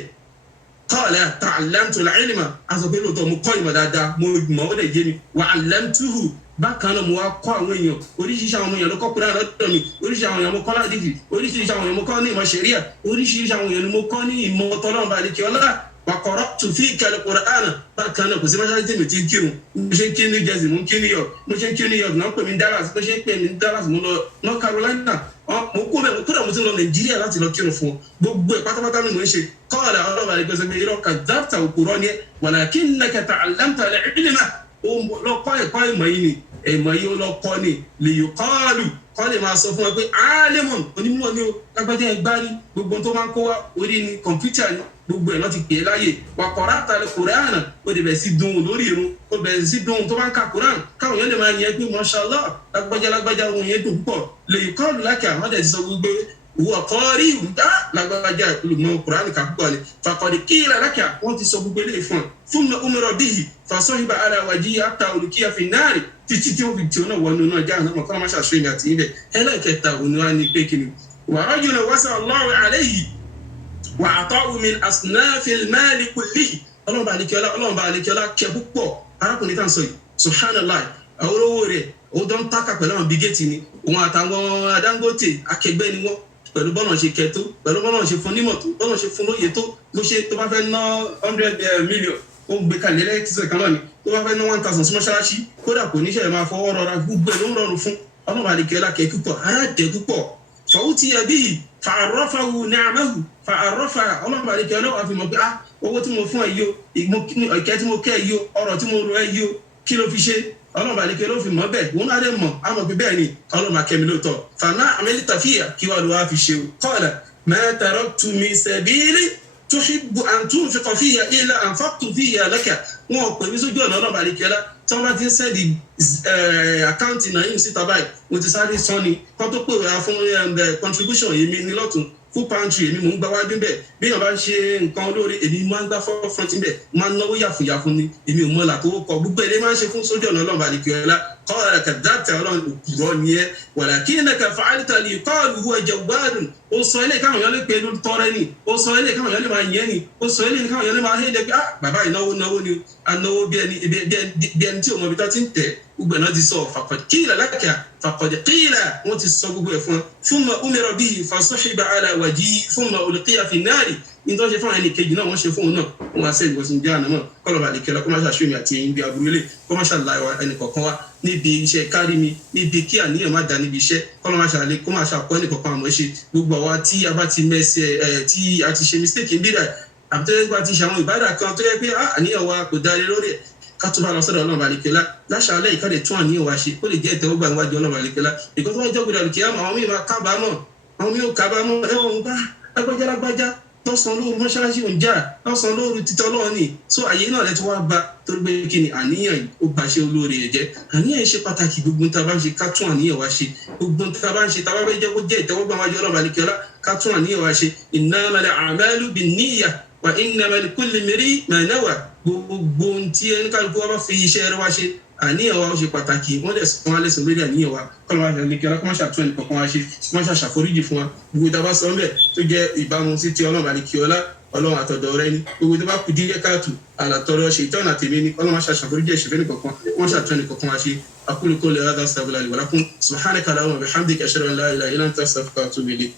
qala ta'allamtu al-ilma aṣọ pé lóòótọ́ mo kọ́ ìmọ̀ dáadáa mo mọ̀ ó dẹ̀ yé mi wa 'allamtuhu bákan náà mo wá kọ́ àwọn èèyàn oríṣiríṣi àwọn èèyàn ló kọ́ Kùránì lọ́dọ̀ mi oríṣiríṣi àwọn èèyàn mo kọ́ ládìgì oríṣiríṣi àwọn èèyàn mo kọ́ ní ìmọ̀ ṣẹ̀ríà oríṣiríṣi àwọn èèyàn mo kọ́ ní ìmọ̀ tọ́lọ́run bá lè kí ọlá وقرأت فيك القرآن بكان كو سي ماشا تي متي كيرun mo ṣe kí ní Jersey mo kí ní York mo ṣe kí ní York náà pè mí Dallas mo ṣe pè mí Dallas mo lọ North Carolina mo kó bẹ́ẹ̀ kódà mo ti lọ Nàìjíríà láti lọ kírun fún gbogbo ẹ̀ pátápátá mi mo ń ṣe kọ́ọ̀lá ọlọ́ba àdìgbẹ́sẹ̀ pé irọ́ kàdáàtà òkúrọ́ ni ẹ walakinnaka ta'allamta al-ilma ó lọ́kọ́ ẹ̀kọ́ ìmọ̀ yìí ni ìmọ̀ yìí ó lọ́kọ́ ni li yuqalu kọ́ lè máa sọ fún ẹ pé alimun onímọ̀ ni ó lágbájá ẹgbárí gbogbo tó máa ń kó wá orí ni kọ̀ǹpútà ni gbogbo ẹ̀ náà ti pè é láyè wà qara'ta al-Qur'ana ó lè bẹ̀ sí dùn lórí irun ó bẹ̀ sí dùn tó bá ń ka Qur'an káwọn yẹn lè máa yẹ pé mashallah lágbájá ohun yẹn dùn púpọ̀ lè yuqalu laka àwọn àdẹ̀ ti sọ gbogbo huwa qari'un lágbájá olùmọ̀ Qur'an kà púpọ̀ ni faqad qila laka wọ́n ti sọ gbogbo eléyìí fún ẹ thumma umira bihi fasahiba ala wajhihi hatta ulqiya fi an-nar títí tí ó fi tí ó náà wọnú náà jáà náà kọ́ máa ṣàṣeyìn àti ibẹ̀ ẹlẹ́kẹta òní wa ni pé kìnnì wa rajulun wasi'a Allahu alayhi wa ata'u min asnafil mali kullihi ọlọ́run bá àlekẹ́lá kẹ púpọ̀ arákùnrin tá à ń sọ yìí subhanallah àwọn olówó rẹ̀ ó dán tákà pẹ̀lú àwọn bígẹ́tì ni òun àtàwọn Dangote akẹgbẹ́ ni wọ́n pẹ̀lú bọ́nà ṣe kẹtó pẹ̀lú bọ́nà ṣe fún nímọ̀ tó bọ́nà ṣe fún lóye tó bó ṣe tó bá fẹ́ ná 100 million ó gbé kalẹ̀ lẹ́kìtìsẹ̀ kan náà ni tó bá fẹ́ ná 1000 sí mọ́ṣáláṣí kódà kò níṣẹ́ máa fọwọ́ rọra gbogbo ẹ̀ ló ń rọrùn fún ọlọ́run àlekẹ́lá kẹ púpọ̀ aráàjẹ púpọ̀ fa'utiya bihi fa'arrafahu ni'amahu fa'arrafaha ọlọ́run àlekẹ́lá wà fi mọ̀ pé owó tí mo fún ẹ yìí o ìkẹ́ tí mo kẹ́ ẹ yìí o ọ̀rọ̀ tí mo rọ ẹ yìí o kí ló fi ṣe ọlọ́run àlekẹ́lá ló fi mọ̀ bẹ́ẹ̀ wọn á dẹ̀ mọ̀ á mọ̀ pé bẹ́ẹ̀ ni ọlọ́run akẹ́mi lóòótọ́ fama amilta fiha kí wàá lọ wá fi ṣe o qala ma taraktu min sabili tuhibbu an tunfiqa fiha illa anfaqtu fiha laka wọn pè mí sójú ọ̀nà ọlọ́run àlekẹ́lá tí wọ́n bá ti ń sẹ́ẹ̀dì àkáǹtì náà yìí síta báyìí mo ti sáré sán ni kọ́ tó pè wá fún contribution èmi ní lọ́tún food pantry èmi mò ń gbá wájú bẹ́ẹ̀ bí èèyàn bá ń ṣe nǹkan olóore èmi máa ń gbá forefront bẹ́ẹ̀ máa ń náwó yàfùyàfù ni èmi ò mọ̀lá tó kọ gbogbo ẹ̀ lè máa ń ṣe fún sójú ọ̀nà ọlọ́run àlekẹ́lá qala kadhabta ọlọ́run òkúrọ́ ni ẹ́ walakinnaka fa'alta li yuqalu huwa jawwadun ó sọ ilé káwọn èèyàn lè pe lórí tọrẹ ni ó sọ ilé káwọn èèyàn lè máa yẹn ni ó sọ ilé káwọn èèyàn lè máa héde pé bàbá ìnáwó ni anáwó bí ẹni tí ò mọ ibi tó ti ń tẹ̀ gbogbo náà ti sọ faqad qila laka faqad qila wọ́n ti sọ gbogbo ẹ̀ fún thumma umira bihi fasuhiba ala wajhihi thumma ulqiya fi an-nari nítorí ṣe fún àwọn ẹni kejì náà wọ́n ṣe fún òun náà wọ́n wá sẹ́yìn wọ́n sì ń jẹ́ àná náà kọ́lọ̀bà lè kẹ́lá kó má ṣàṣeyìn àti ẹ̀yìn bí aburú lè kó má ṣàlàyé ẹnì kọ̀ọ̀kan wá níbi iṣẹ́ kárí mi níbi kí àníyàn má dá níbi iṣẹ́ kọ́lọ̀ má ṣàlàyé kó má ṣàkọ́ ẹnì kọ̀ọ̀kan àmọ́ ṣe gbogbo àwa tí a bá ti mẹ́sẹ̀ tí a ti ṣe mistake ń bí rẹ̀ àbí tó yẹ kó a ti ṣe àwọn ìbádà kan tó yẹ pé àníyàn wa kò dáre lórí ẹ̀ ká tó bá lọ sọ́dọ̀ ọlọ́run àlekèlá láṣàálẹ̀ ìkádẹ̀ tún àníyàn wa ṣe ó lè jẹ́ ìtẹ́wọ́gbà níwájú ọlọ́run àlekèlá ìkọ́ tó bá jẹ́ ògbéra lùkìá àwọn míì máa kábàámọ̀ àwọn míì ò kábàámọ̀ ẹ̀wọ̀n gbá lágbájá lọ́sàn-án lóru mọ́ṣáláṣí ò ń jà lọ́sàn-án lóru títọ́ lọ́wọ́ ni so àyè náà lẹ́tọ́ wá bá torí pé kí ni àníyàn ó bá ṣe olóore ẹ̀ jẹ́ àníyàn ṣe pàtàkì gbogbo tá a bá ń ṣe ká tún àníyàn wa ṣe gbogbo tá a bá ń ṣe tá a bá fẹ́ jẹ́ kó jẹ́ ìtẹ́wọ́gbà wájú ọlọ́run àlekèlá ká tún àníyàn wa ṣe innamal a'malu binniyah wa innama likulli imri'in ma nawa gbogbo tí ẹni kálukú wa bá fi iṣẹ́ rẹ̀ wá ṣe àníyàn wa ó ṣe pàtàkì wọ́n dẹ̀ sọ wọn lẹ́sìn lórí àníyàn wa kọ́ lọ́wọ́ àlekèlá kọ́ máa ṣàtún ẹnì kọ̀ọ̀kan wa ṣe wọ́n ṣàṣàforíjì fún wa gbogbo tá a bá sọ ń bẹ̀ tó jẹ́ ìbámu sí ti ọlọ́run àlekèlá ọlọ́run àtọ̀dọ̀ rẹ ni gbogbo tó bá kú díẹ̀ káàtó àlàtọ̀rọ̀ ṣètọ́nà tèmi ni ọlọ́run ṣàṣàforíjì ẹ̀ṣẹ̀ fẹ́ni kọ̀ọ̀kan wọ́n ṣàtún ẹnì kọ̀ọ̀kan wa ṣe aqulu qawli hadha astaghfirullahi li wa lakum subhanaka allahumma wa bihamdika ashhadu an la ilaha illa anta astaghfiruka wa atubu ilayk